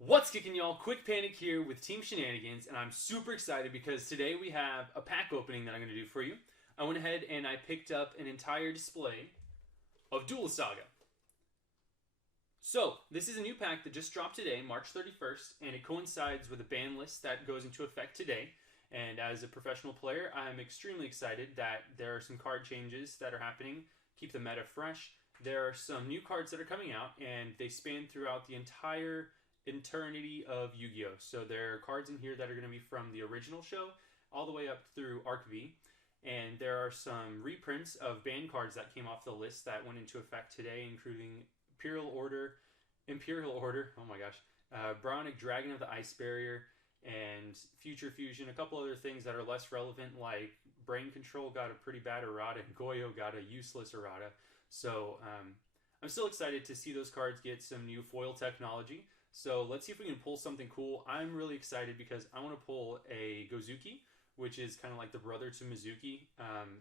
What's kicking, y'all? Quick Panic here with Team Shenanigans, and I'm super excited because today we have a pack opening that I'm going to do for you. I went ahead and I picked up an entire display of Duelist Saga. So, this is a new pack that just dropped today, March 31st, and it coincides with a ban list that goes into effect today. And as a professional player, I'm extremely excited that there are some card changes that are happening, keep the meta fresh. There are some new cards that are coming out, and they span throughout the entire eternity of Yu-Gi-Oh! So there are cards in here that are going to be from the original show all the way up through Arc V. And there are some reprints of banned cards that came off the list that went into effect today, including Imperial Order, oh my gosh, Brownic Dragon of the Ice Barrier, and Future Fusion, a couple other things that are less relevant, like Brain Control got a pretty bad errata, and Goyo got a useless errata. So I'm still excited to see those cards get some new foil technology. So let's see if we can pull something cool. I'm really excited because I want to pull a Gozuki, which is kind of like the brother to Mizuki.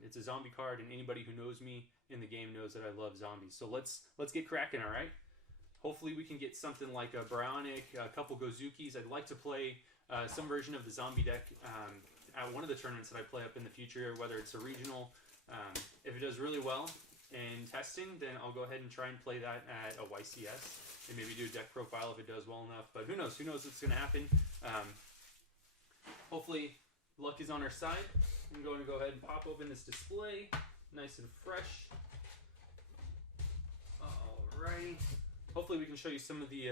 It's a zombie card, and anybody who knows me in the game knows that I love zombies. So let's get cracking, all right? Hopefully we can get something like a Brownic, a couple Gozukis. I'd like to play some version of the zombie deck at one of the tournaments that I play up in the future, whether it's a regional. If it does really well in testing, then I'll go ahead and try and play that at a YCS. And maybe do a deck profile if it does well enough. But who knows? Who knows what's going to happen? Hopefully, luck is on our side. I'm going to go ahead and pop open this display. Nice and fresh. Alrighty. Hopefully we can show you some of the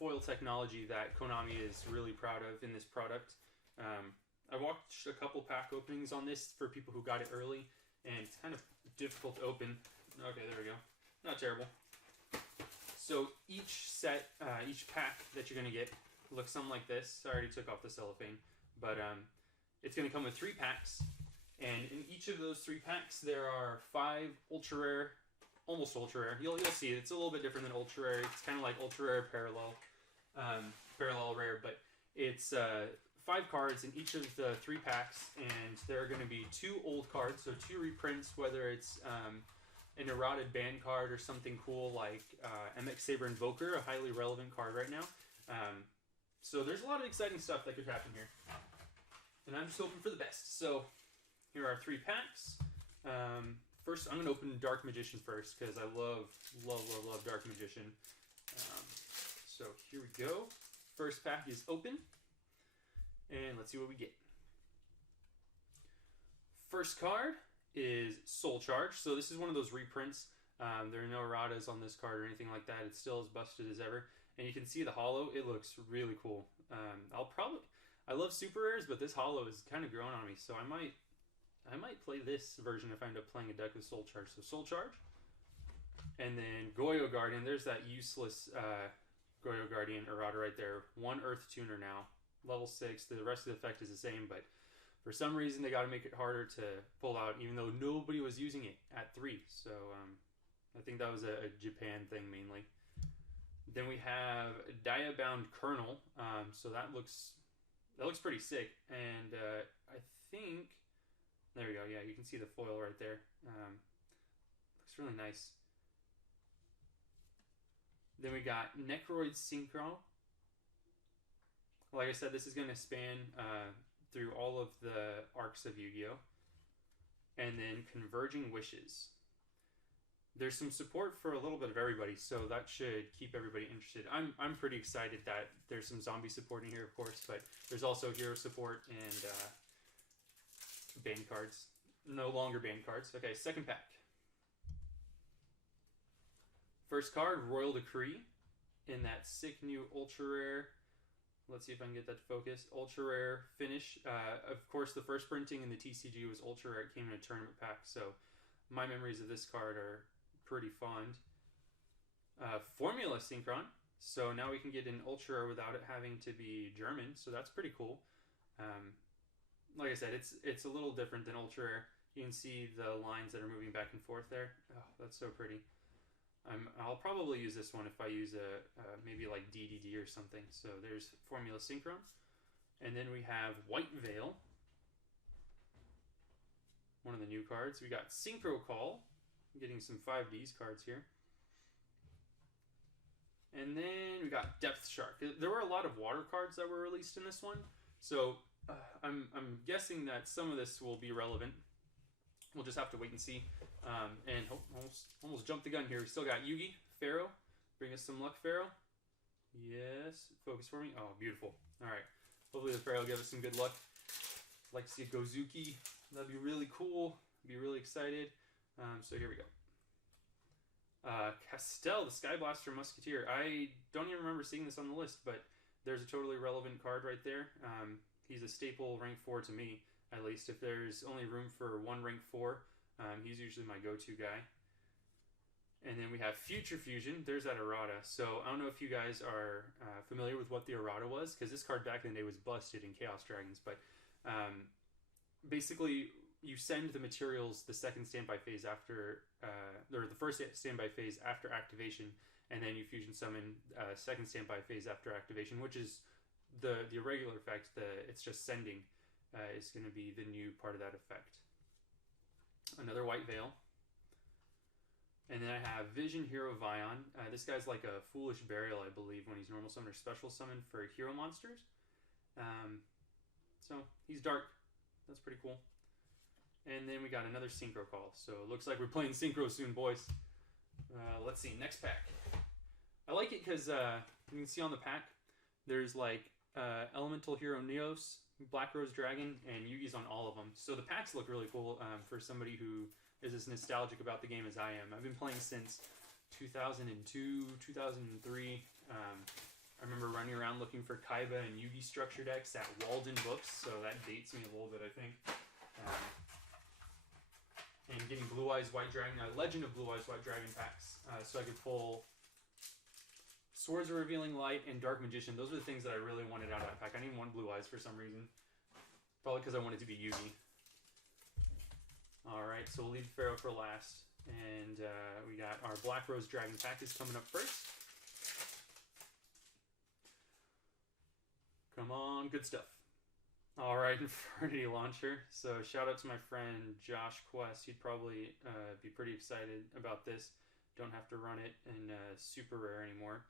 foil technology that Konami is really proud of in this product. I watched a couple pack openings on this for people who got it early. And it's kind of difficult to open. Okay, there we go. Not terrible. So each set, each pack that you're going to get looks something like this. I already took off the cellophane. But it's going to come with 3 packs. And in each of those 3 packs, there are 5 ultra rare, almost ultra rare. You'll see it. It's a little bit different than ultra rare. It's kind of like ultra rare parallel, parallel rare. But it's 5 cards in each of the 3 packs. And there are going to be 2 old cards, so 2 reprints, whether it's an eroded band card or something cool like MX Saber Invoker, a highly relevant card right now. So there's a lot of exciting stuff that could happen here. And I'm just hoping for the best. So here are 3 packs. First, I'm going to open Dark Magician first because I love Dark Magician. So here we go. First pack is open. And let's see what we get. First card is Soul Charge. So this is one of those reprints. There are no erratas on this card or anything like that. It's still as busted as ever. And you can see the holo. It looks really cool. I love super rares, but this holo is kind of growing on me. So I might play this version if I end up playing a deck with Soul Charge. So Soul Charge. And then Goyo Guardian. There's that useless Goyo Guardian errata right there. 1 Earth Tuner now. Level 6. The rest of the effect is the same, but for some reason, they got to make it harder to pull out, even though nobody was using it at 3. So I think that was a Japan thing mainly. Then we have Diabound Colonel. So that looks pretty sick. And I think there we go. Yeah, you can see the foil right there. Looks really nice. Then we got Necroid Synchro. Like I said, this is going to span through all of the arcs of Yu-Gi-Oh! And then Converging Wishes. There's some support for a little bit of everybody, so that should keep everybody interested. I'm pretty excited that there's some zombie support in here, of course, but there's also hero support and banned cards. No longer banned cards. Okay, second pack. First card, Royal Decree, in that sick new ultra rare. Let's see if I can get that to focus. Ultra rare finish. Of course, the first printing in the TCG was ultra rare. It came in a tournament pack, so my memories of this card are pretty fond. Formula Synchron. So now we can get an ultra rare without it having to be German. So that's pretty cool. Like I said, it's a little different than ultra rare. You can see the lines that are moving back and forth there. Oh, that's so pretty. I'll probably use this one if I use maybe like DDD or something. So there's Formula Synchron. And then we have White Veil. One of the new cards. We got Synchro Call. I'm getting some 5Ds cards here. And then we got Depth Shark. There were a lot of water cards that were released in this one, so I'm guessing that some of this will be relevant. We'll just have to wait and see. And almost jumped the gun here. We still got Yugi, Pharaoh. Bring us some luck, Pharaoh. Yes, focus for me. Oh, beautiful. All right. Hopefully the Pharaoh will give us some good luck. I'd like to see a Gozuki. That'd be really cool. I'd be really excited. So here we go. Castel, the Sky Blaster Musketeer. I don't even remember seeing this on the list, but there's a totally relevant card right there. He's a staple rank 4 to me, at least. If there's only room for one rank 4, he's usually my go-to guy. And then we have Future Fusion. There's that errata. So I don't know if you guys are familiar with what the errata was, because this card back in the day was busted in Chaos Dragons. But basically, you send the materials the second standby phase after, or the first standby phase after activation, and then you fusion summon second standby phase after activation, which is the irregular effect. It's just sending is going to be the new part of that effect. Another White Veil. And then I have Vision Hero Vion. This guy's like a Foolish Burial, I believe, when he's normal summon or special summon for hero monsters. So he's dark. That's pretty cool. And then we got another Synchro Call. So it looks like we're playing Synchro soon, boys. Let's see, next pack. I like it because you can see on the pack, there's like Elemental Hero Neos, Black Rose Dragon, and Yugi's on all of them. So the packs look really cool for somebody who is as nostalgic about the game as I am. I've been playing since 2002, 2003. I remember running around looking for Kaiba and Yugi structure decks at Walden Books, so that dates me a little bit, I think. And getting Blue Eyes White Dragon, Legend of Blue Eyes White Dragon packs, so I could pull Swords of Revealing Light and Dark Magician. Those are the things that I really wanted out of that pack. I didn't want Blue Eyes for some reason. Probably because I wanted to be Yugi. Alright, so we'll leave Pharaoh for last. And we got our Black Rose Dragon pack is coming up first. Come on, good stuff. Alright, Infernity Launcher. So shout out to my friend Josh Quest. He'd probably be pretty excited about this. Don't have to run it in super rare anymore.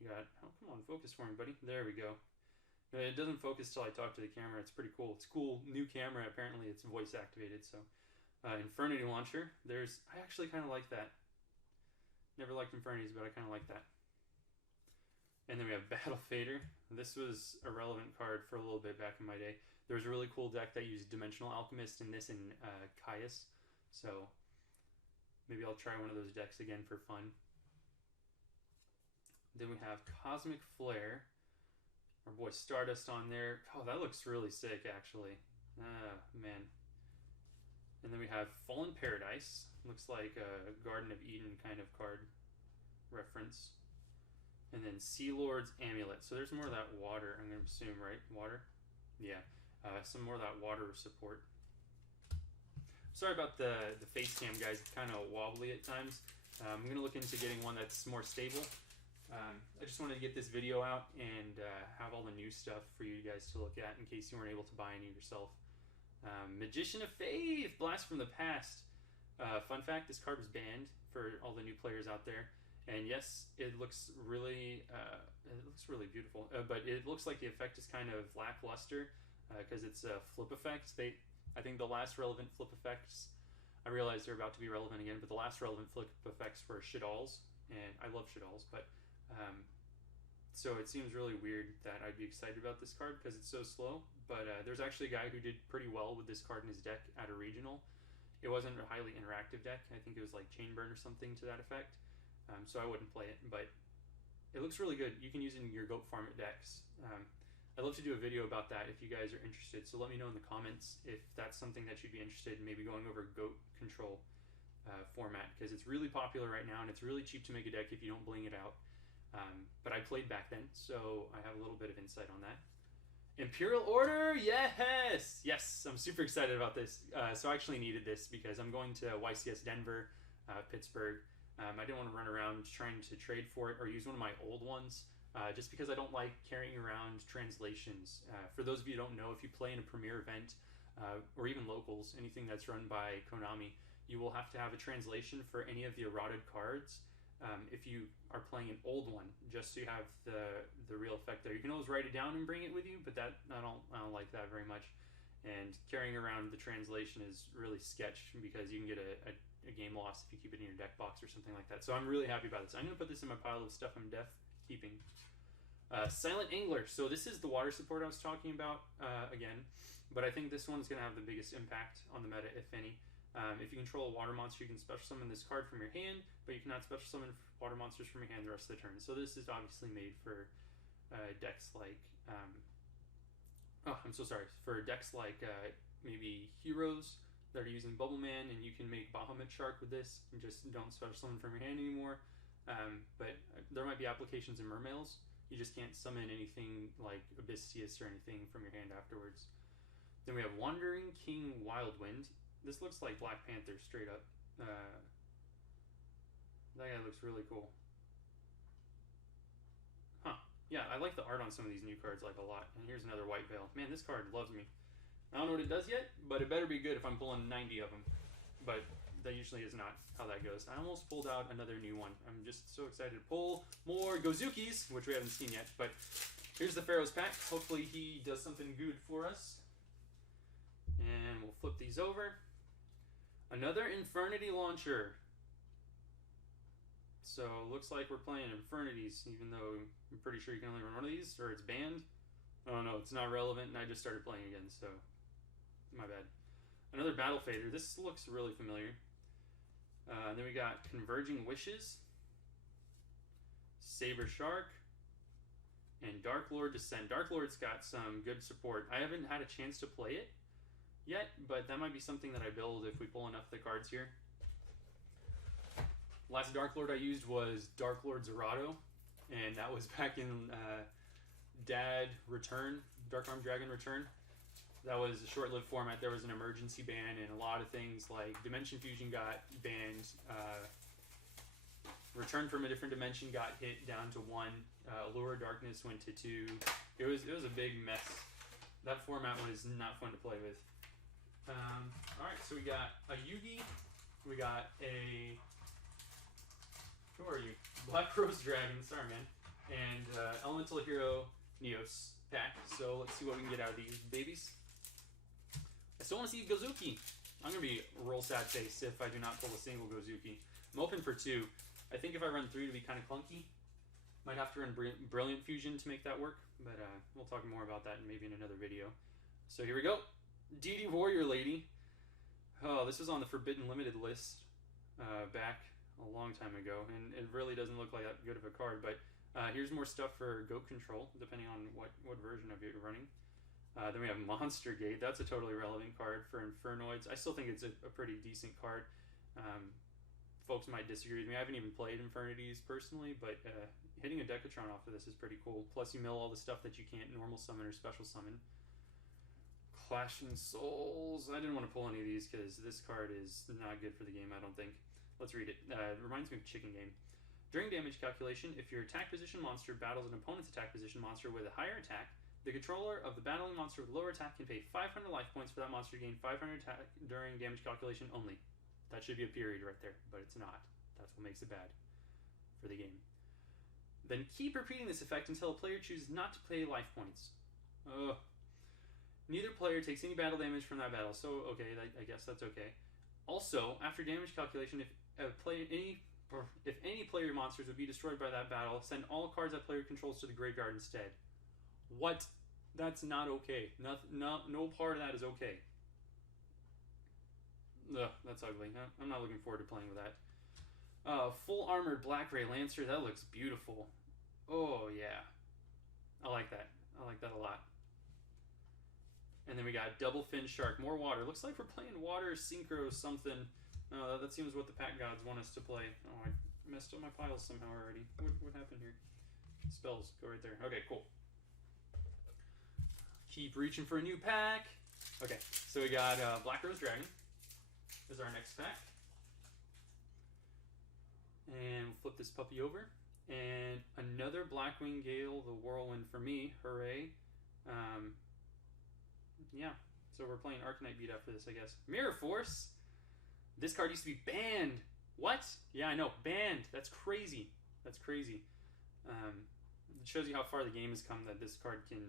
You got, oh, come on, focus for me, buddy. There we go. It doesn't focus till I talk to the camera. It's pretty cool. It's cool. New camera. Apparently it's voice activated. So Infernity Launcher. I actually kind of like that. Never liked Infernities, but I kind of like that. And then we have Battle Fader. This was a relevant card for a little bit back in my day. There was a really cool deck that used Dimensional Alchemist in this and Caius. So maybe I'll try one of those decks again for fun. Then we have Cosmic Flare. Our boy Stardust on there. Oh, that looks really sick, actually. Man. And then we have Fallen Paradise. Looks like a Garden of Eden kind of card reference. And then Sea Lord's Amulet. So there's more of that water, I'm going to assume, right? Water? Yeah. Some more of that water support. Sorry about the face cam, guys. It's kind of wobbly at times. I'm going to look into getting one that's more stable. I just wanted to get this video out and have all the new stuff for you guys to look at in case you weren't able to buy any yourself. Magician of Faith, Blast from the Past. Fun fact, this card was banned for all the new players out there. And yes, it looks really beautiful. But it looks like the effect is kind of lackluster because it's a flip effect. I think the last relevant flip effects, I realize they're about to be relevant again, but the last relevant flip effects were Shadalls, and I love Shadalls, but so it seems really weird that I'd be excited about this card because it's so slow, but there's actually a guy who did pretty well with this card in his deck at a regional. It wasn't a highly interactive deck. I think it was like Chainburn or something to that effect, so I wouldn't play it, but it looks really good. You can use it in your goat farm decks. I'd love to do a video about that if you guys are interested, so let me know in the comments if that's something that you'd be interested in, maybe going over goat control format, because it's really popular right now and it's really cheap to make a deck if you don't bling it out. But I played back then, so I have a little bit of insight on that. Imperial Order, yes! Yes, I'm super excited about this. So I actually needed this because I'm going to YCS Denver, Pittsburgh. I didn't want to run around trying to trade for it or use one of my old ones. Just because I don't like carrying around translations. For those of you who don't know, if you play in a premier event, or even locals, anything that's run by Konami, you will have to have a translation for any of the errated cards if you are playing an old one, just so you have the real effect there. You can always write it down and bring it with you, but that I don't like that very much. And carrying around the translation is really sketch because you can get a game loss if you keep it in your deck box or something like that. So I'm really happy about this. I'm going to put this in my pile of stuff I'm keeping. Silent Angler. So this is the water support I was talking about again, but I think this one's going to have the biggest impact on the meta, if any. If you control a water monster, you can special summon this card from your hand, but you cannot special summon water monsters from your hand the rest of the turn. So this is obviously made for decks like... for decks like maybe Heroes that are using Bubble Man, and you can make Bahamut Shark with this, and just don't special summon from your hand anymore. But there might be applications in Mermails. You just can't summon anything like Abysseus or anything from your hand afterwards. Then we have Wandering King Wildwind. This looks like Black Panther straight up. That guy looks really cool. Huh. Yeah, I like the art on some of these new cards like a lot. And here's another White Veil. Man, this card loves me. I don't know what it does yet, but it better be good if I'm pulling 90 of them. But that usually is not how that goes. I almost pulled out another new one. I'm just so excited to pull more Gozukis, which we haven't seen yet. But here's the Pharaoh's Pack. Hopefully he does something good for us. And we'll flip these over. Another Infernity Launcher. So looks like we're playing Infernities, even though I'm pretty sure you can only run one of these, or it's banned. I don't know, it's not relevant, and I just started playing again, so my bad. Another Battle Fader. This looks really familiar. Then we got Converging Wishes, Saber Shark, and Dark Lord Descent. Dark Lord's got some good support. I haven't had a chance to play it yet, but that might be something that I build if we pull enough of the cards here. Last Dark Lord I used was Dark Lord Zerato, and that was back in Dad Return, Dark Arm Dragon Return. That was a short-lived format. There was an emergency ban, and a lot of things like Dimension Fusion got banned. Return from a Different Dimension got hit down to 1. Allure of Darkness went to 2. It was a big mess. That format was not fun to play with. Alright, so we got a Yugi. We got a... Who are you? Black Rose Dragon. Sorry, man. And Elemental Hero Neos pack. So let's see what we can get out of these babies. I still want to see Gozuki. I'm going to be roll sad face if I do not pull a single Gozuki. I'm open for 2. I think if I run 3 it'll be kind of clunky. Might have to run Brilliant Fusion to make that work, but we'll talk more about that maybe in another video. So here we go. DD Warrior Lady. Oh, this was on the Forbidden Limited list back a long time ago, and it really doesn't look like that good of a card, but here's more stuff for goat control, depending on what version of it you're running. Then we have Monster Gate. That's a totally relevant card for Infernoids. I still think it's a pretty decent card. Folks might disagree with me. I haven't even played Infernities personally, but hitting a Decatron off of this is pretty cool. Plus you mill all the stuff that you can't normal summon or special summon. Clashing Souls. I didn't want to pull any of these because this card is not good for the game, I don't think. Let's read it. It reminds me of Chicken Game. During damage calculation, if your attack position monster battles an opponent's attack position monster with a higher attack, the controller of the battling monster with lower attack can pay 500 life points for that monster to gain 500 attack during damage calculation only. That should be a period right there, but it's not. That's what makes it bad for the game. Then keep repeating this effect until a player chooses not to pay life points. Neither player takes any battle damage from that battle, so okay, I guess that's okay. Also, after damage calculation, if any player monsters would be destroyed by that battle, send all cards that player controls to the graveyard instead. What? That's not okay. No part of that is okay. Ugh, that's ugly. I'm not looking forward to playing with that. Full armored Black Ray Lancer. That looks beautiful. Oh, yeah. I like that. I like that a lot. And then we got Double Fin Shark. More water. Looks like we're playing water synchro something. That seems what the pack gods want us to play. Oh, I messed up my piles somehow already. What happened here? Spells. Go right there. Okay, cool. Keep reaching for a new pack. Okay, so we got Black Rose Dragon is our next pack. And we'll flip this puppy over. And another Blackwing Gale, the Whirlwind for me. Hooray. Yeah, so we're playing Arcanite beat after this, I guess. Mirror Force. This card used to be banned. What? Yeah, I know. Banned. That's crazy. That's crazy. It shows you how far the game has come that this card can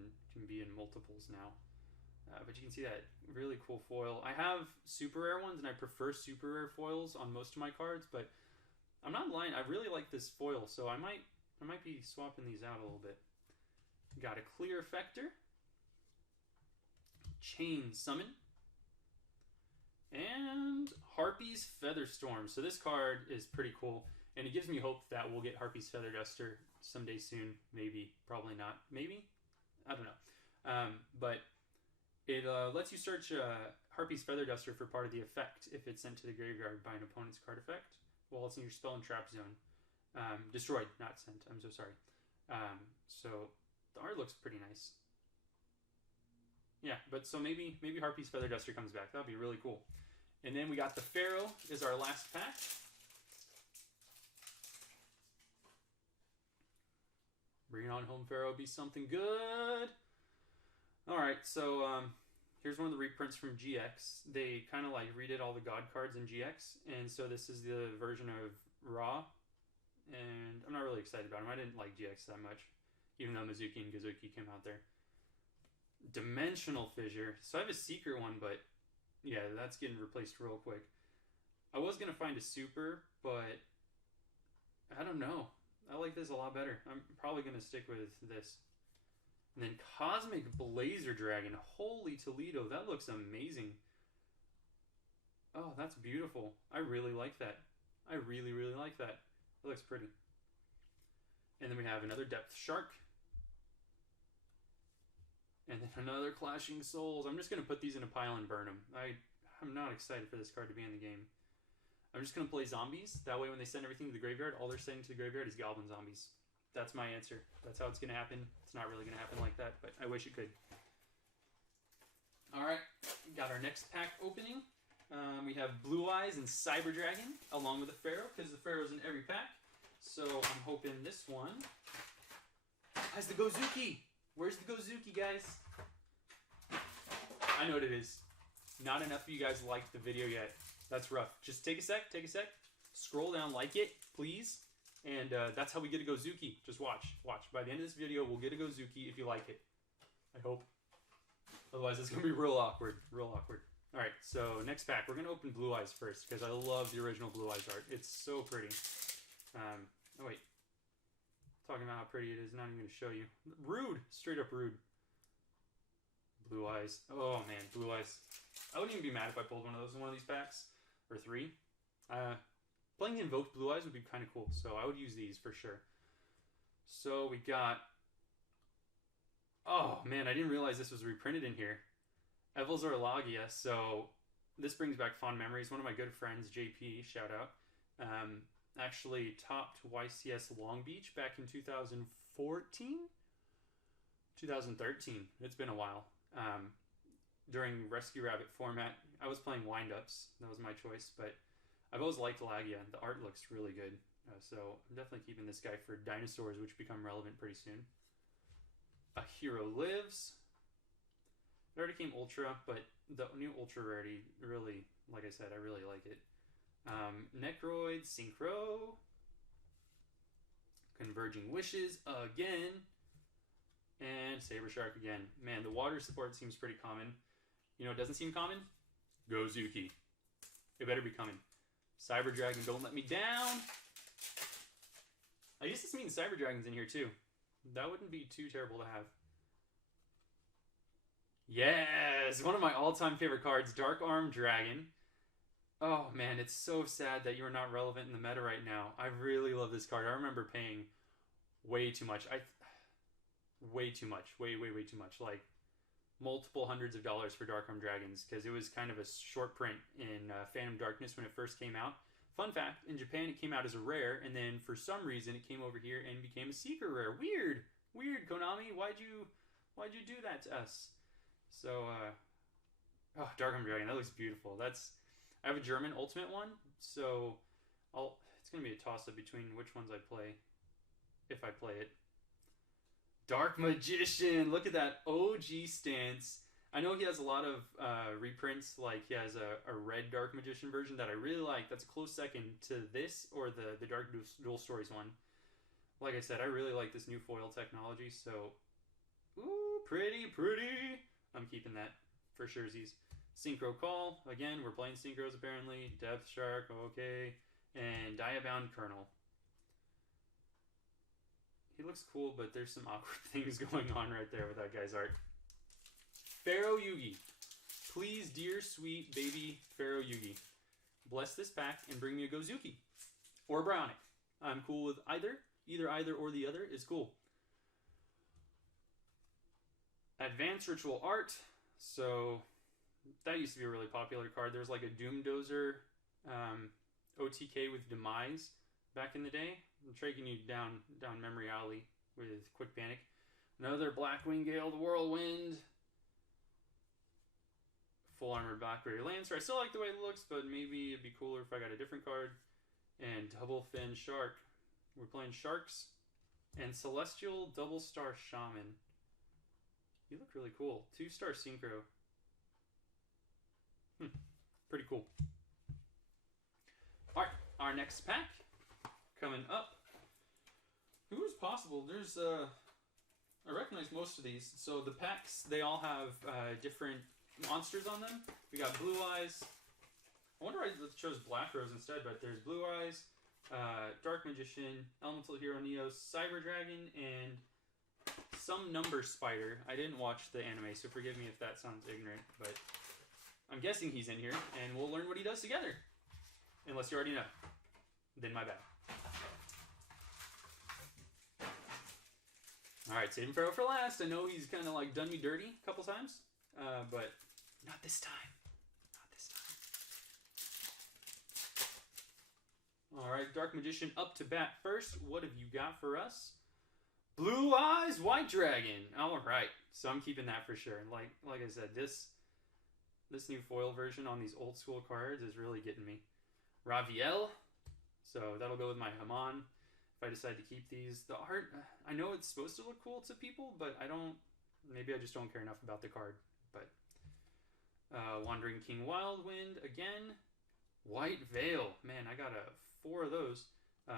be in multiples now. But you can see that really cool foil. I have super rare ones, and I prefer super rare foils on most of my cards. But I'm not lying. I really like this foil, so I might be swapping these out a little bit. Got a clear effector, chain summon, and Harpy's Featherstorm. So this card is pretty cool, and it gives me hope that we'll get Harpy's Feather Duster someday soon. Maybe, probably not. Maybe, I don't know. But it lets you search Harpy's Feather Duster for part of the effect if it's sent to the graveyard by an opponent's card effect while it's in your spell and trap zone. Destroyed, not sent. I'm so sorry. So the art looks pretty nice. Yeah, but so maybe Harpy's Feather Duster comes back. That would be really cool. And then we got the Pharaoh is our last pack. Bring it on home, Pharaoh. Be something good. All right, so here's one of the reprints from GX. They kind of like redid all the God cards in GX, and so this is the version of Ra. And I'm not really excited about him. I didn't like GX that much, even though Mizuki and Gazuki came out there. Dimensional Fissure. So I have a secret one, but yeah, that's getting replaced real quick. I was going to find a super, but I don't know. I like this a lot better. I'm probably going to stick with this. And then Cosmic Blazer Dragon. Holy Toledo, that looks amazing. Oh, that's beautiful. I really like that. I really, really like that. It looks pretty. And then we have another Depth Shark. And then another Clashing Souls. I'm just going to put these in a pile and burn them. I'm not excited for this card to be in the game. I'm just going to play zombies. That way when they send everything to the graveyard, all they're sending to the graveyard is Goblin Zombies. That's my answer. That's how it's going to happen. It's not really going to happen like that, but I wish it could. Alright, got our next pack opening. We have Blue Eyes and Cyber Dragon, along with the Pharaoh, because the Pharaoh's in every pack. So I'm hoping this one has the Gozuki. Where's the Gozuki, guys? I know what it is. Not enough of you guys liked the video yet. That's rough. Just take a sec. Scroll down, like it, please. And that's how we get a Gozuki. Just watch. By the end of this video, we'll get a Gozuki if you like it. I hope. Otherwise, it's going to be real awkward. Alright, so next pack. We're going to open Blue Eyes first, because I love the original Blue Eyes art. It's so pretty. Oh, wait. Talking about how pretty it is, not even going to show you. Rude. Straight up rude. Blue Eyes. Oh, man. Blue Eyes. I wouldn't even be mad if I pulled one of those in one of these packs. Or three. Playing Invoked Blue Eyes would be kind of cool, so I would use these for sure. So we got... Oh, man, I didn't realize this was reprinted in here. Evel's Orlagia, so this brings back fond memories. One of my good friends, JP, shout out, actually topped YCS Long Beach back in 2014? 2013. It's been a while. During Rescue Rabbit format, I was playing wind-ups. That was my choice, but I've always liked Lagia. The art looks really good. So I'm definitely keeping this guy for dinosaurs, which become relevant pretty soon. A Hero Lives. It already came Ultra, but the new Ultra rarity, really, like I said, I really like it. Necroid, Synchro. Converging Wishes again. And Saber Shark again. Man, the water support seems pretty common. You know what doesn't seem common? Gozuki. It better be coming. Cyber Dragon, don't let me down. I guess this means Cyber Dragon's in here too. That wouldn't be too terrible to have. Yes! One of my all-time favorite cards, Dark Arm Dragon. Oh man, it's so sad that you're not relevant in the meta right now. I really love this card. I remember paying way too much. Way too much. Way too much. Like, multiple hundreds of dollars for Dark Arm Dragons, because it was kind of a short print in Phantom Darkness when it first came out. Fun fact, in Japan it came out as a rare, and then for some reason it came over here and became a secret rare. Weird, Konami. Why'd you do that to us? So, oh, Dark Arm Dragon, that looks beautiful. I have a German Ultimate one, so it's gonna be a toss-up between which ones I play, if I play it. Dark Magician, look at that OG stance. I know he has a lot of reprints, like he has a red Dark Magician version that I really like. That's a close second to this or the Dark Dual Stories one. Like I said, I really like this new foil technology, so... Ooh, pretty! I'm keeping that for surezies. Synchro Call, again, we're playing Synchros apparently. Depth Shark, okay. And Diabound Colonel. He looks cool, but there's some awkward things going on right there with that guy's art. Pharaoh Yugi. Please, dear, sweet, baby Pharaoh Yugi, bless this pack and bring me a Gozuki. Or Brownic. I'm cool with either. Either or the other is cool. Advanced Ritual Art. So, that used to be a really popular card. There was like a Doom Dozer OTK with Demise back in the day. I'm taking you down memory alley with Quick Panic. Another Blackwing Gale, the Whirlwind. Full Armored Blackberry Lancer. I still like the way it looks, but maybe it'd be cooler if I got a different card. And Double Fin Shark. We're playing Sharks. And Celestial Double Star Shaman. You look really cool. 2-star Synchro. Pretty cool. Alright, our next pack. Coming up. Who is possible? There's, I recognize most of these. So the packs, they all have different monsters on them. We got Blue Eyes. I wonder why I chose Black Rose instead, but there's Blue Eyes, Dark Magician, Elemental Hero Neos, Cyber Dragon, and some number spider. I didn't watch the anime, so forgive me if that sounds ignorant, but I'm guessing he's in here, and we'll learn what he does together. Unless you already know. Then my bad. Alright, saving Pharaoh for last. I know he's kind of like done me dirty a couple times, but not this time. Not this time. Alright, Dark Magician up to bat first. What have you got for us? Blue Eyes White Dragon. Alright, so I'm keeping that for sure. Like I said, this new foil version on these old school cards is really getting me. Raviel. So that'll go with my Haman. If I decide to keep these. The art, I know it's supposed to look cool to people, but I don't, maybe I just don't care enough about the card. But Wandering King Wildwind again. White Veil. Man, I got 4 of those.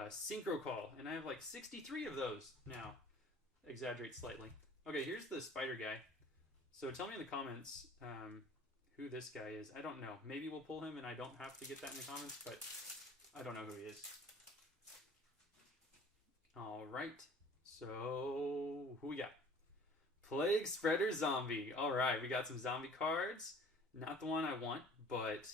Synchro Call, and I have like 63 of those now. Exaggerate slightly. Okay, here's the spider guy. So tell me in the comments who this guy is. I don't know. Maybe we'll pull him and I don't have to get that in the comments, but I don't know who he is. Alright, so who we got? Plague Spreader Zombie. Alright, we got some zombie cards. Not the one I want, but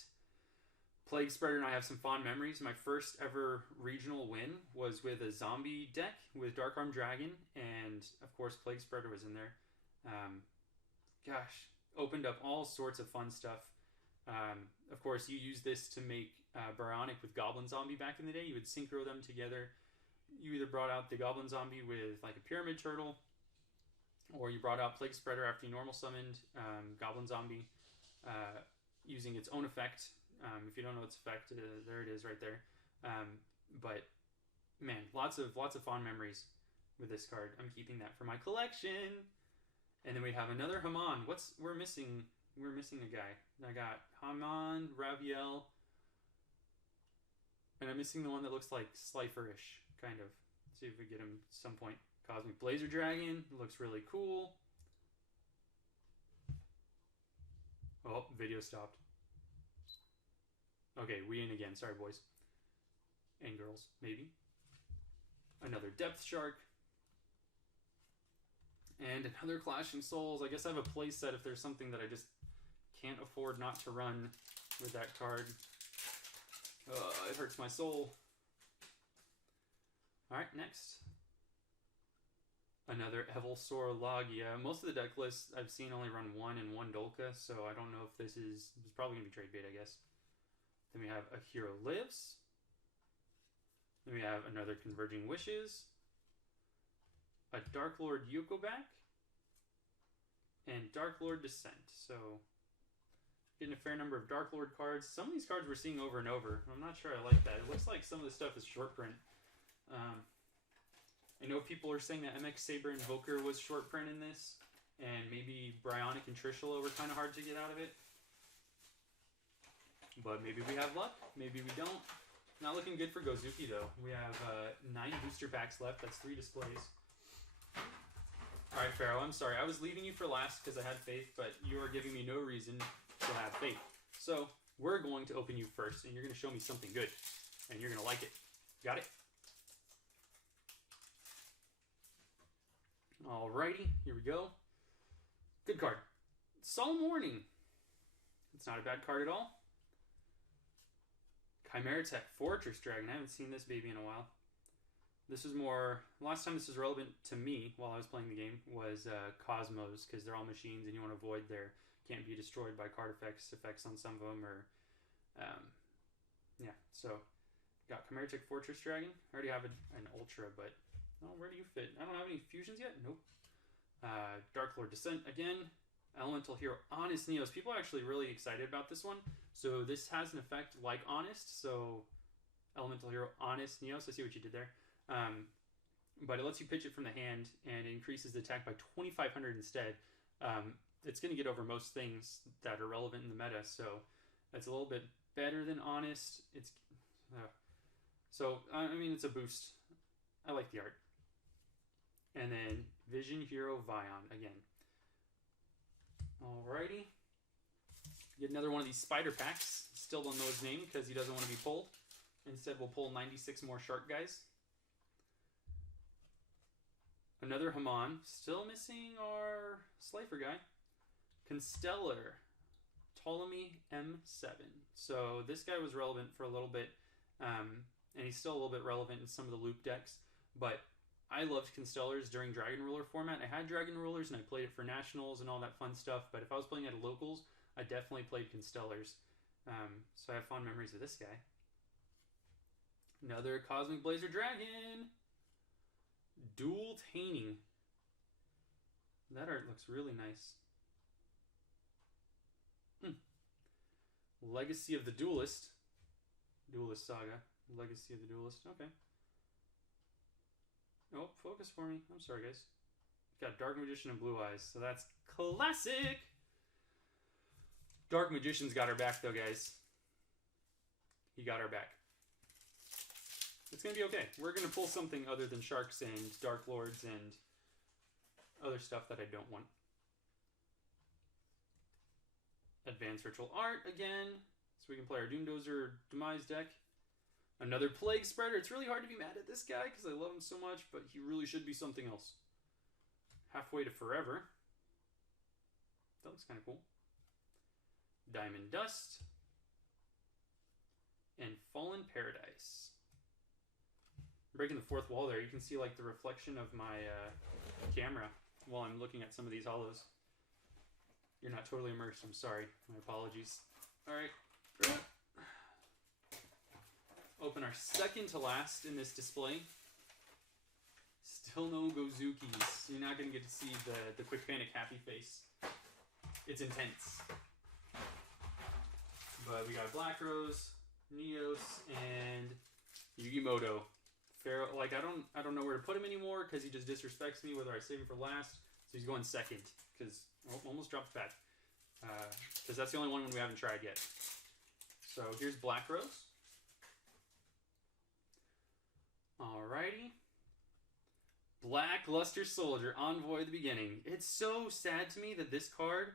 Plague Spreader and I have some fond memories. My first ever regional win was with a zombie deck with Dark Arm Dragon, and of course Plague Spreader was in there. Gosh, opened up all sorts of fun stuff. Of course, you use this to make Baronic with Goblin Zombie back in the day. You would synchro them together. You either brought out the Goblin Zombie with like a Pyramid Turtle, or you brought out Plague Spreader after you normal summoned Goblin Zombie using its own effect. If you don't know its effect, there it is right there. But man, lots of fond memories with this card. I'm keeping that for my collection. And then we have another Haman. We're missing a guy. I got Haman, Raviel, and I'm missing the one that looks like Slifer-ish, kind of. Let's see if we get him at some point. Cosmic Blazer Dragon looks really cool. Oh, video stopped. Okay, we in again. Sorry, boys. And girls, maybe. Another Depth Shark. And another Clashing Souls. I guess I have a play set if there's something that I just can't afford not to run with that card. It hurts my soul. Alright, next. Another Evilsaur Logia. Most of the deck lists I've seen only run 1 and 1 Dolka, so I don't know if this is probably going to be trade bait, I guess. Then we have A Hero Lives. Then we have another Converging Wishes. A Dark Lord Yoko back. And Dark Lord Descent. So, getting a fair number of Dark Lord cards. Some of these cards we're seeing over and over. I'm not sure I like that. It looks like some of the stuff is short print. I know people are saying that MX Saber Invoker was short print in this. and maybe Bryonic and Trishula were kind of hard to get out of it. But maybe we have luck. Maybe we don't. Not looking good for Gozuki, though. We have 9 booster packs left. That's 3 displays. Alright, Pharaoh, I'm sorry. I was leaving you for last because I had faith, but you are giving me no reason to have faith. So, we're going to open you first, and you're going to show me something good. And you're going to like it. Got it? Alrighty, here we go. Good card. Solemn Warning. It's not a bad card at all. Chimera Tech Fortress Dragon. I haven't seen this baby in a while. This is more... Last time this was relevant to me while I was playing the game was Cosmos, because they're all machines and you want to avoid their... Can't be destroyed by card effects on some of them, or... yeah, so... Got Chimera Tech Fortress Dragon. I already have an Ultra, but... Oh, where do you fit? I don't have any fusions yet? Nope. Dark Lord Descent again. Elemental Hero Honest Neos. People are actually really excited about this one. So this has an effect like Honest. So Elemental Hero Honest Neos. I see what you did there. But it lets you pitch it from the hand and increases the attack by 2,500 instead. It's going to get over most things that are relevant in the meta. So it's a little bit better than Honest. It's so I mean it's a boost. I like the art. And then Vision Hero Vion again. Alrighty. Get another one of these spider packs. Still don't know his name because he doesn't want to be pulled. Instead, we'll pull 96 more shark guys. Another Haman. Still missing our Slifer guy. Constellar. Ptolemy M7. So this guy was relevant for a little bit. And he's still a little bit relevant in some of the loop decks. But I loved Constellars during Dragon Ruler format. I had Dragon Rulers and I played it for Nationals and all that fun stuff. But if I was playing at locals, I definitely played Constellars. So I have fond memories of this guy. Another Cosmic Blazer Dragon. Dual Taining. That art looks really nice. Legacy of the Duelist. Duelist Saga. Legacy of the Duelist. Okay. Oh, focus for me. I'm sorry, guys. Got Dark Magician and Blue Eyes, so that's classic! Dark Magician's got our back, though, guys. He got our back. It's going to be okay. We're going to pull something other than Sharks and Dark Lords and other stuff that I don't want. Advanced Ritual Art again, so we can play our Doomdozer Demise deck. Another Plague Spreader. It's really hard to be mad at this guy because I love him so much, but he really should be something else. Halfway to Forever. That looks kind of cool. Diamond Dust. And Fallen Paradise. Breaking the fourth wall there. You can see like the reflection of my camera while I'm looking at some of these hollows. You're not totally immersed. I'm sorry. My apologies. All right. Open our second to last in this display. Still no Gozukis. You're not going to get to see the Quick Panic happy face. It's intense. But we got Black Rose, Neos, and Yugimoto. Pharaoh, like I don't know where to put him anymore because he just disrespects me, whether I save him for last. So he's going second because almost dropped back. Because that's the only one we haven't tried yet. So here's Black Rose. Alrighty. Black Luster Soldier, Envoy at the beginning. It's so sad to me that this card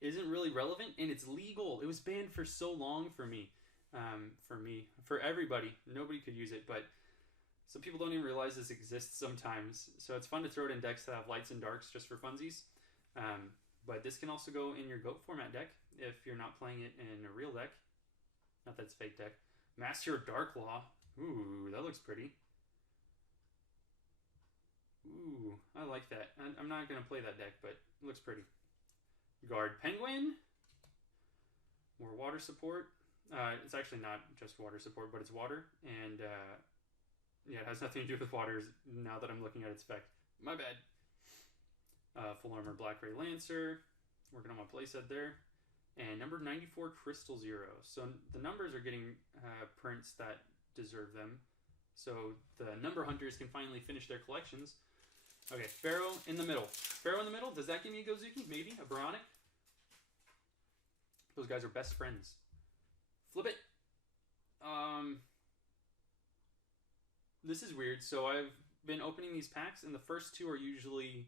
isn't really relevant and it's legal. It was banned for so long for me. For everybody. Nobody could use it, but some people don't even realize this exists sometimes. So it's fun to throw it in decks that have lights and darks just for funsies. But this can also go in your GOAT format deck if you're not playing it in a real deck. Not that it's fake deck. Master Dark Law. Ooh, that looks pretty. Ooh, I like that. I'm not going to play that deck, but it looks pretty. Guard Penguin. More water support. It's actually not just water support, but it's water. And yeah, it has nothing to do with water now that I'm looking at its spec. My bad. Full Armor Black Ray Lancer. Working on my playset there. And number 94 Crystal Zero. So the numbers are getting prints that deserve them. So the number hunters can finally finish their collections. Okay, Pharaoh in the middle. Pharaoh in the middle, does that give me a Gozuki? Maybe? A Baronic? Those guys are best friends. Flip it. This is weird. So I've been opening these packs, and the first two are usually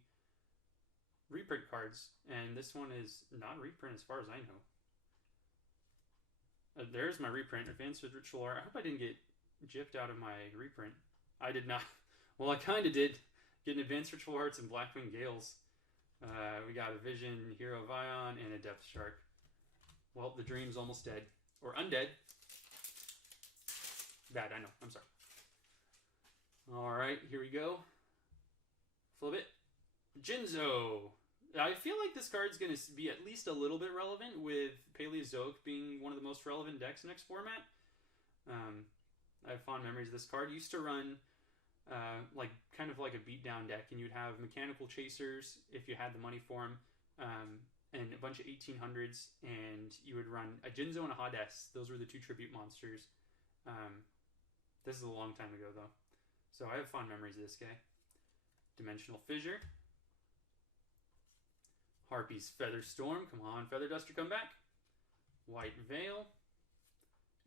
reprint cards, and this one is not a reprint as far as I know. There's my reprint, Advanced Ritual Art. I hope I didn't get gypped out of my reprint. I did not. Well, I kind of did. Getting Advanced Ritual Arts and Blackwing Gales. We got a Vision, Hero of Ion, and a Depth Shark. Well, the dream's almost dead. Or undead. Bad, I know. I'm sorry. Alright, here we go. Flip it. Jinzo! I feel like this card's going to be at least a little bit relevant, with Paleozoic being one of the most relevant decks in X format. I have fond memories of this card. Used to run kind of like a beatdown deck, and you'd have Mechanical Chasers if you had the money for them, and a bunch of 1800s, and you would run a Jinzo and a Hades. Those were the two tribute monsters. This is a long time ago, though. So I have fond memories of this guy. Dimensional Fissure. Harpy's Feather Storm. Come on, Feather Duster, come back. White Veil.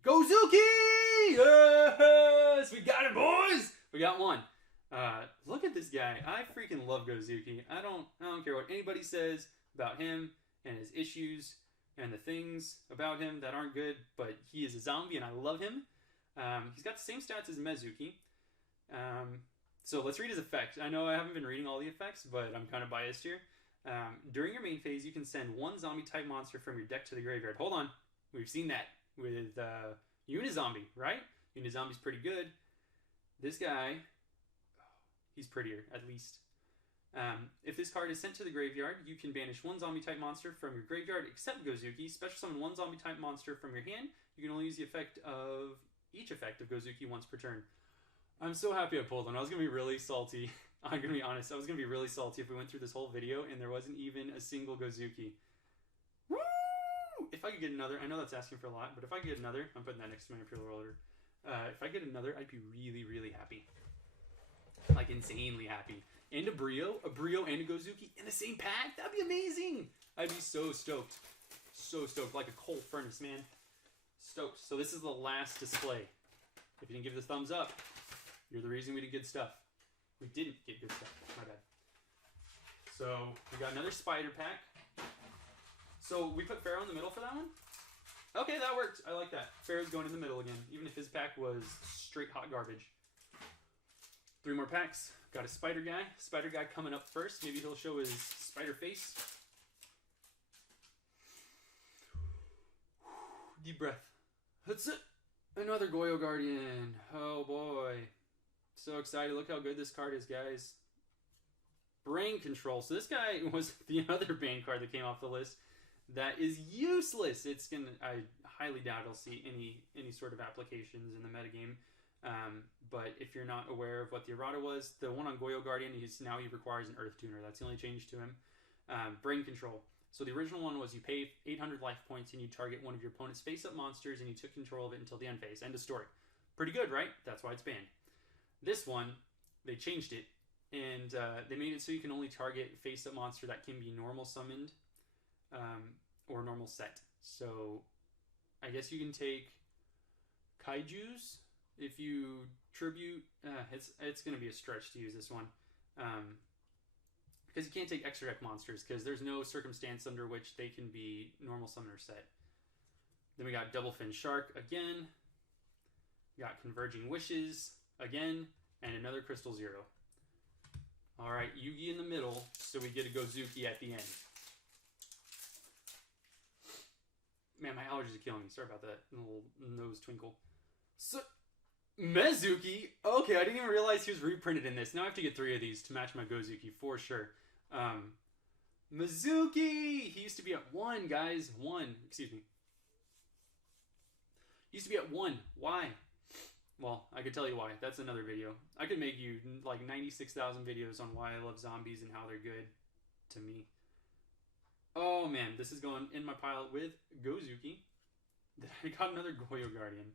Gozuki! Yes! We got it, boys! We got one. Look at this guy. I freaking love Gozuki. I don't care what anybody says about him and his issues and the things about him that aren't good, but he is a zombie and I love him. He's got the same stats as Mezuki. So let's read his effect. I know I haven't been reading all the effects, but I'm kind of biased here. During your main phase, you can send one zombie-type monster from your deck to the graveyard. Hold on. We've seen that with Unizombie, right? Unizombie's pretty good. This guy, he's prettier, at least. If this card is sent to the graveyard, you can banish one zombie-type monster from your graveyard except Gozuki. Special summon one zombie-type monster from your hand. You can only use the effect of each effect of Gozuki once per turn. I'm so happy I pulled one. I was going to be really salty. I'm going to be honest. I was going to be really salty if we went through this whole video and there wasn't even a single Gozuki. Woo! If I could get another, I know that's asking for a lot, but if I could get another, I'm putting that next to my Imperial Order. If I get another, I'd be really, really happy. Like, insanely happy. And a Brio and a Gozuki in the same pack? That'd be amazing! I'd be so stoked. So stoked. Like a coal furnace, man. Stoked. So this is the last display. If you didn't give this thumbs up, you're the reason we did good stuff. We didn't get good stuff. My bad. So, we got another spider pack. So, we put Pharaoh in the middle for that one? Okay, that worked. I like that. Pharaoh's going in the middle again, even if his pack was straight hot garbage. 3 more packs. Got a spider guy. Spider guy coming up first. Maybe he'll show his spider face. Deep breath. That's it. Another Goyo Guardian. Oh boy. So excited. Look how good this card is, guys. Brain Control. So this guy was the other ban card that came off the list that is useless. It's gonna, I highly doubt I'll see any sort of applications in the metagame. But if you're not aware of what the errata was, the one on Goyo Guardian, he requires an Earth Tuner. That's the only change to him. Brain Control. So the original one was you pay 800 life points and you target one of your opponent's face-up monsters and you took control of it until the end phase. End of story. Pretty good, right? That's why it's banned. This one, they changed it, and they made it so you can only target face-up monster that can be normal summoned or normal set. So I guess you can take Kaijus if you tribute. It's going to be a stretch to use this one. Because you can't take extra deck monsters, because there's no circumstance under which they can be normal summoner set. Then we got Double Fin Shark again. We got Converging Wishes again, and another Crystal Zero. Alright, Yugi in the middle, so we get a Gozuki at the end. Man, my allergies are killing me. Sorry about that little nose twinkle. So, Mezuki? Okay, I didn't even realize he was reprinted in this. Now I have to get 3 of these to match my Gozuki, for sure. Mezuki! He used to be at 1, guys. 1. Excuse me. He used to be at 1. Why? Well, I could tell you why. That's another video. I could make you like 96,000 videos on why I love zombies and how they're good to me. Oh man, this is going in my pile with Gozuki. I got another Goyo Guardian.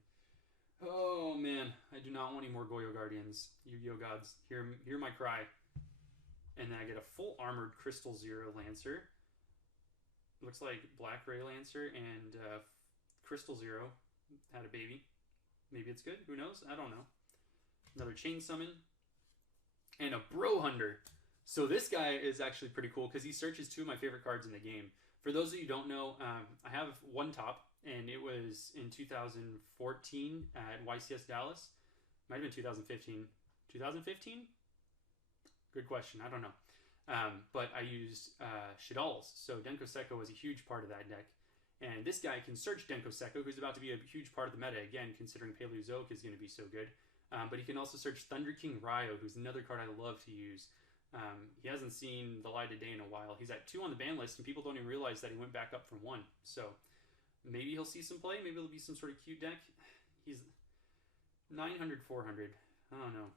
Oh man, I do not want any more Goyo Guardians. Yu-Gi-Oh gods, hear my cry. And then I get a full armored Crystal Zero Lancer. Looks like Black Ray Lancer and Crystal Zero had a baby. Maybe it's good. Who knows? I don't know. Another Chain Summon. And a Bro Hunter. So this guy is actually pretty cool because he searches two of my favorite cards in the game. For those of you who don't know, I have one top, and it was in 2014 at YCS Dallas. Might have been 2015. 2015? Good question. I don't know. But I used Shadalls. So Denko Sekko was a huge part of that deck. And this guy can search Denko Sekko, who's about to be a huge part of the meta, again, considering Paleozoic is going to be so good. But he can also search Thunder King Ryo, who's another card I love to use. He hasn't seen the light of day in a while. He's at 2 on the ban list, and people don't even realize that he went back up from 1. So maybe he'll see some play. Maybe it'll be some sort of cute deck. He's 900, 400. I don't know.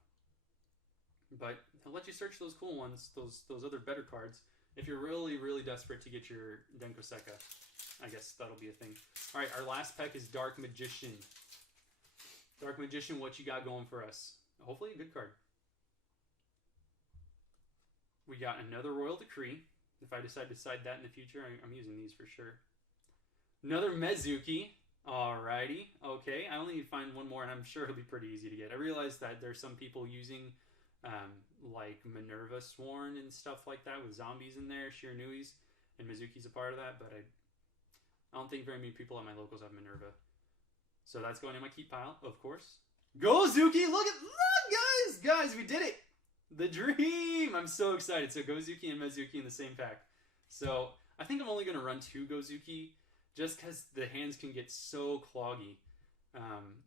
But he'll let you search those cool ones, those other better cards, if you're really, really desperate to get your Denko Sekka. I guess that'll be a thing. All right, our last pack is Dark Magician. Dark Magician, what you got going for us? Hopefully a good card. We got another Royal Decree. If I decide to side that in the future, I'm using these for sure. Another Mezuki. Alrighty. Okay, I only need to find one more, and I'm sure it'll be pretty easy to get. I realize that there's some people using like Minerva Sworn and stuff like that with zombies in there, Shiranuis, and Mizuki's a part of that, but I don't think very many people at my locals have Minerva. So that's going in my keep pile, of course. Gozuki! Look, guys, we did it! The dream! I'm so excited. So Gozuki and Mezuki in the same pack. So I think I'm only going to run 2 Gozuki just because the hands can get so cloggy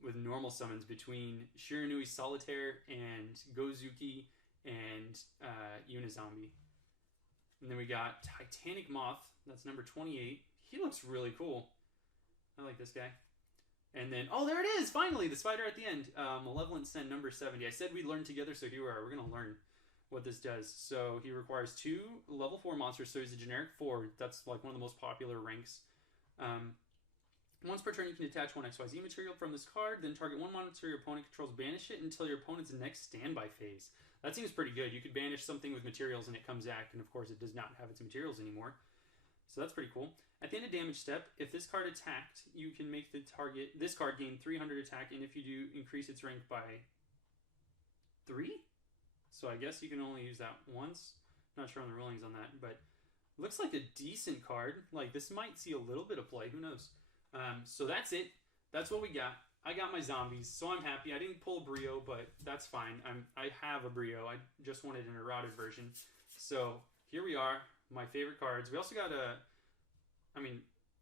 with normal summons between Shiranui Solitaire and Gozuki and Unizombie. And then we got Titanic Moth. That's number 28. He looks really cool. I like this guy. And then, oh, there it is! Finally, the spider at the end. Malevolent Send, number 70. I said we'd learn together, so here we are. We're going to learn what this does. So he requires 2 level 4 monsters, so he's a generic 4. That's like one of the most popular ranks. Once per turn, you can detach 1 XYZ material from this card, then target 1 monster your opponent controls, banish it until your opponent's next standby phase. That seems pretty good. You could banish something with materials and it comes back, and of course it does not have its materials anymore. So that's pretty cool. At the end of damage step, if this card attacked, you can make the target, this card gain 300 attack, and if you do, increase its rank by 3? So I guess you can only use that once. Not sure on the rulings on that, but looks like a decent card. Like, this might see a little bit of play, who knows. So that's it. That's what we got. I got my zombies, so I'm happy. I didn't pull a Brio, but that's fine. I have a Brio. I just wanted an eroded version. So here we are, my favorite cards. We also got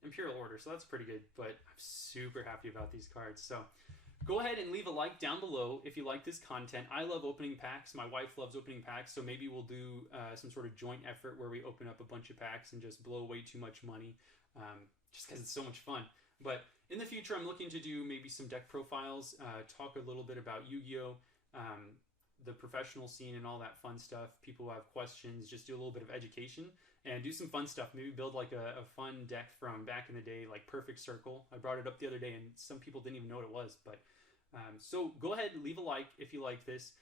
Imperial Order, so that's pretty good, but I'm super happy about these cards. So go ahead and leave a like down below if you like this content. I love opening packs. My wife loves opening packs, so maybe we'll do some sort of joint effort where we open up a bunch of packs and just blow way too much money, just because it's so much fun. But in the future, I'm looking to do maybe some deck profiles, talk a little bit about Yu-Gi-Oh!, the professional scene and all that fun stuff. People who have questions, just do a little bit of education and do some fun stuff. Maybe build like a fun deck from back in the day, like Perfect Circle. I brought it up the other day and some people didn't even know what it was. But so go ahead and leave a like if you like this.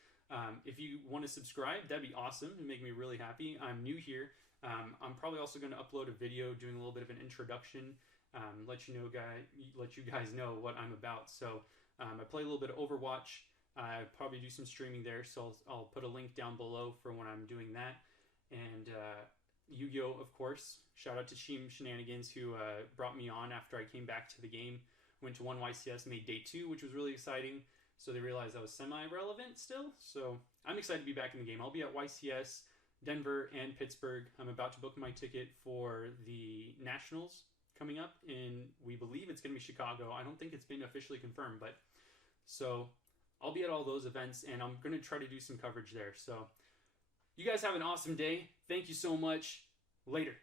If you want to subscribe, that'd be awesome. It'd make me really happy. I'm new here. I'm probably also going to upload a video doing a little bit of an introduction, let you guys know what I'm about. So I play a little bit of Overwatch. I probably do some streaming there, so I'll put a link down below for when I'm doing that. And Yu-Gi-Oh, of course. Shout out to Team Shenanigans who brought me on after I came back to the game. Went to 1 YCS, made day 2, which was really exciting. So they realized I was semi-relevant still. So I'm excited to be back in the game. I'll be at YCS, Denver, and Pittsburgh. I'm about to book my ticket for the Nationals coming up in, we believe it's going to be Chicago. I don't think it's been officially confirmed, but so I'll be at all those events, and I'm going to try to do some coverage there. So you guys have an awesome day. Thank you so much. Later.